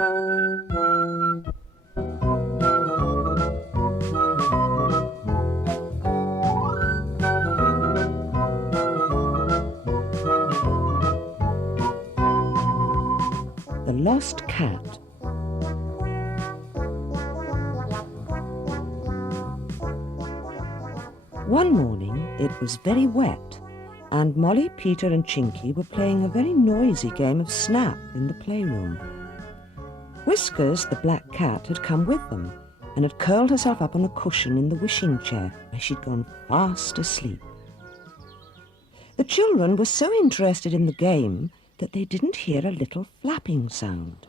The Lost Cat. One morning it was very wet, and Molly, Peter and Chinky were playing a very noisy game of snap in the playroom. Whiskers, the black cat, had come with them and had curled herself up on a cushion in the wishing chair where she'd gone fast asleep. The children were so interested in the game that they didn't hear a little flapping sound.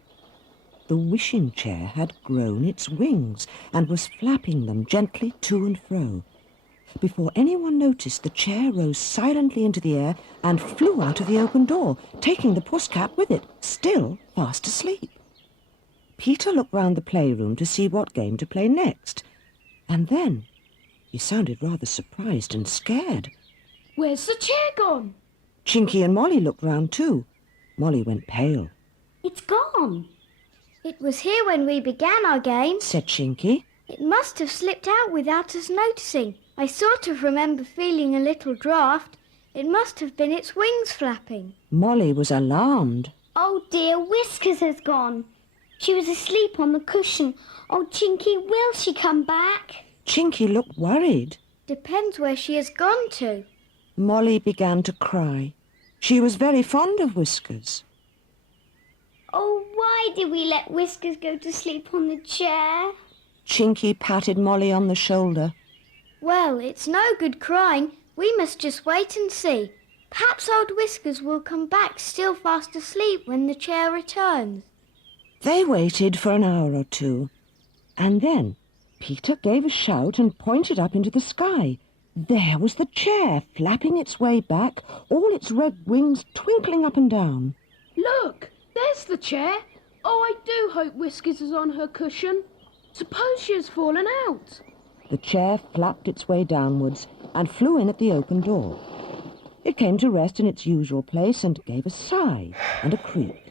The wishing chair had grown its wings and was flapping them gently to and fro. Before anyone noticed, the chair rose silently into the air and flew out of the open door, taking the pusscat with it, still fast asleep. Peter looked round the playroom to see what game to play next, and then he sounded rather surprised and scared. Where's the chair gone? Chinky and Molly looked round too. Molly went pale. It's gone. It was here when we began our game, said Chinky. It must have slipped out without us noticing. I sort of remember feeling a little draught. It must have been its wings flapping. Molly was alarmed. Oh dear, Whiskers has gone. She was asleep on the cushion. Oh, Chinky, will she come back? Chinky looked worried. Depends where she has gone to. Molly began to cry. She was very fond of Whiskers. Oh, why did we let Whiskers go to sleep on the chair? Chinky patted Molly on the shoulder. Well, it's no good crying. We must just wait and see. Perhaps old Whiskers will come back still fast asleep when the chair returns. They waited for an hour or two, and then Peter gave a shout and pointed up into the sky. There was the chair, flapping its way back, all its red wings twinkling up and down. Look, there's the chair. Oh, I do hope Whiskers is on her cushion. Suppose she has fallen out. The chair flapped its way downwards and flew in at the open door. It came to rest in its usual place and gave a sigh and a creak.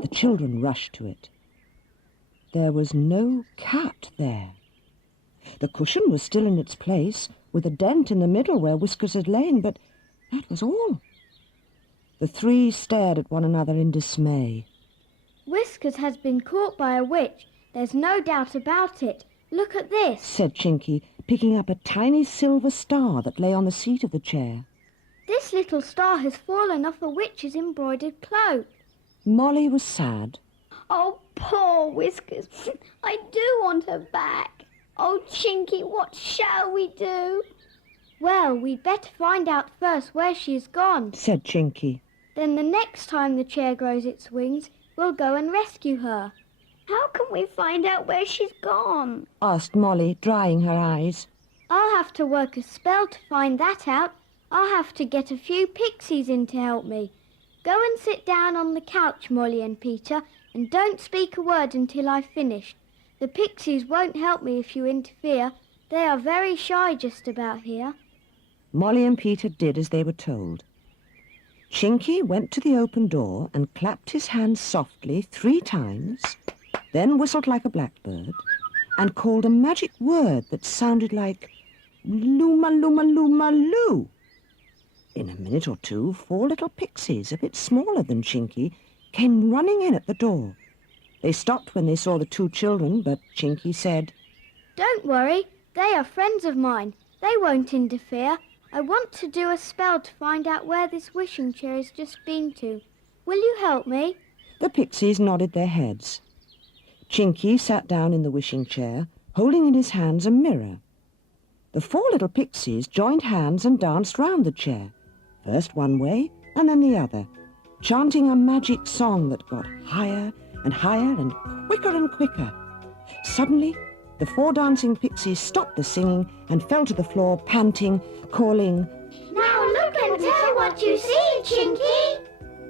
The children rushed to it. There was no cat there. The cushion was still in its place, with a dent in the middle where Whiskers had lain, but that was all. The three stared at one another in dismay. Whiskers has been caught by a witch. There's no doubt about it. Look at this, said Chinky, picking up a tiny silver star that lay on the seat of the chair. This little star has fallen off a witch's embroidered cloak. Molly was sad. Oh, poor Whiskers. I do want her back. Oh, Chinky, what shall we do? Well, we'd better find out first where she has gone, said Chinky. Then the next time the chair grows its wings, we'll go and rescue her. How can we find out where she's gone? Asked Molly, drying her eyes. I'll have to work a spell to find that out. I'll have to get a few pixies in to help me. Go and sit down on the couch, Molly and Peter, and don't speak a word until I've finished. The pixies won't help me if you interfere. They are very shy just about here. Molly and Peter did as they were told. Chinky went to the open door and clapped his hands softly 3 times, then whistled like a blackbird, and called a magic word that sounded like Luma, Luma, Luma, Loo. In a minute or two, 4 little pixies, a bit smaller than Chinky, came running in at the door. They stopped when they saw the 2 children, but Chinky said, Don't worry, they are friends of mine. They won't interfere. I want to do a spell to find out where this wishing chair has just been to. Will you help me? The pixies nodded their heads. Chinky sat down in the wishing chair, holding in his hands a mirror. The 4 little pixies joined hands and danced round the chair, first one way and then the other, chanting a magic song that got higher and higher and quicker. Suddenly, the 4 dancing pixies stopped the singing and fell to the floor, panting, calling, Now look and tell what you see, Chinky.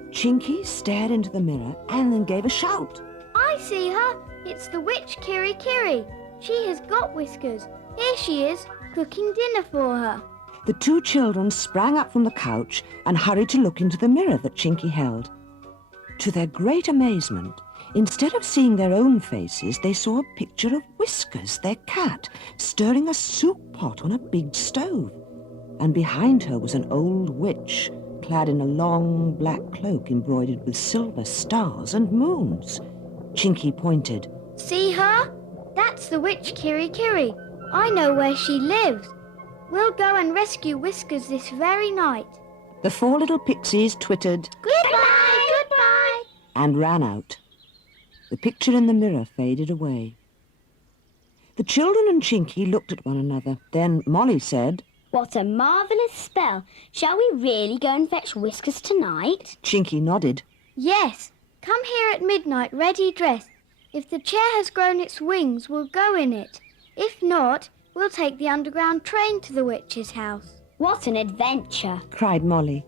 Chinky stared into the mirror and then gave a shout. I see her. It's the witch Kiri Kiri. She has got Whiskers. Here she is, cooking dinner for her. The 2 children sprang up from the couch and hurried to look into the mirror that Chinky held. To their great amazement, Instead of seeing their own faces, they saw a picture of Whiskers, their cat, stirring a soup pot on a big stove. And behind her was an old witch, clad in a long black cloak embroidered with silver stars and moons. Chinky pointed. See her? That's the witch Kiri Kiri. I know where she lives. We'll go and rescue Whiskers this very night. The four little pixies twittered Goodbye, goodbye. and ran out. The picture in the mirror faded away. The children and Chinky looked at one another. Then Molly said, What a marvellous spell. Shall we really go and fetch Whiskers tonight? Chinky nodded. Yes, come here at midnight ready dressed. If the chair has grown its wings, we'll go in it. If not, we'll take the underground train to the witch's house. What an adventure. Cried Molly.